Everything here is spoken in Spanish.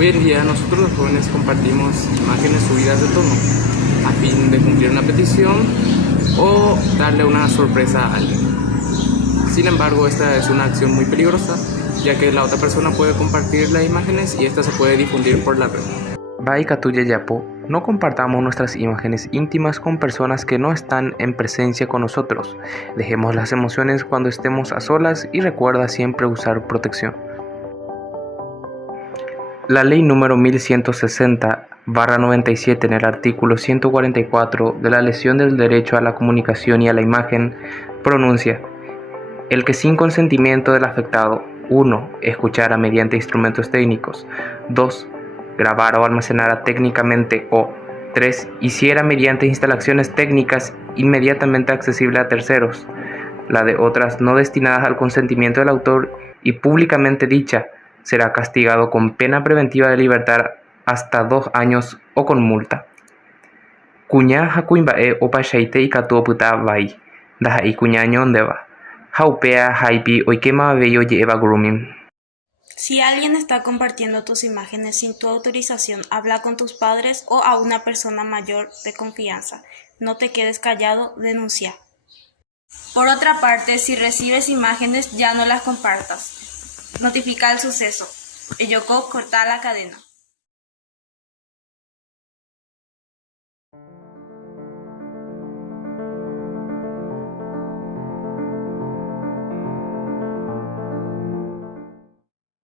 Hoy en día nosotros los jóvenes compartimos imágenes subidas de tono a fin de cumplir una petición o darle una sorpresa a alguien. Sin embargo, esta es una acción muy peligrosa, ya que la otra persona puede compartir las imágenes y esta se puede difundir por la red. Baikatuya Yapo, no compartamos nuestras imágenes íntimas con personas que no están en presencia con nosotros. Dejemos las emociones cuando estemos a solas y recuerda siempre usar protección. La ley número 1160/97 en el artículo 144 de la lesión del derecho a la comunicación y a la imagen pronuncia: el que sin consentimiento del afectado 1. Escuchara mediante instrumentos técnicos, 2. Grabara o almacenara técnicamente o 3. Hiciera mediante instalaciones técnicas inmediatamente accesible a terceros, la de otras no destinadas al consentimiento del autor y públicamente dicha, será castigado con pena preventiva de libertad hasta 2 años o con multa. Kuña hakuimbae opashaite ikatuoputa vai, dahai kuña ñondeva. Haupea haipi oikema bello lleva grooming. Si alguien está compartiendo tus imágenes sin tu autorización, habla con tus padres o a una persona mayor de confianza. No te quedes callado, denuncia. Por otra parte, si recibes imágenes, ya no las compartas. Notifica el suceso. Eyoko, corta la cadena.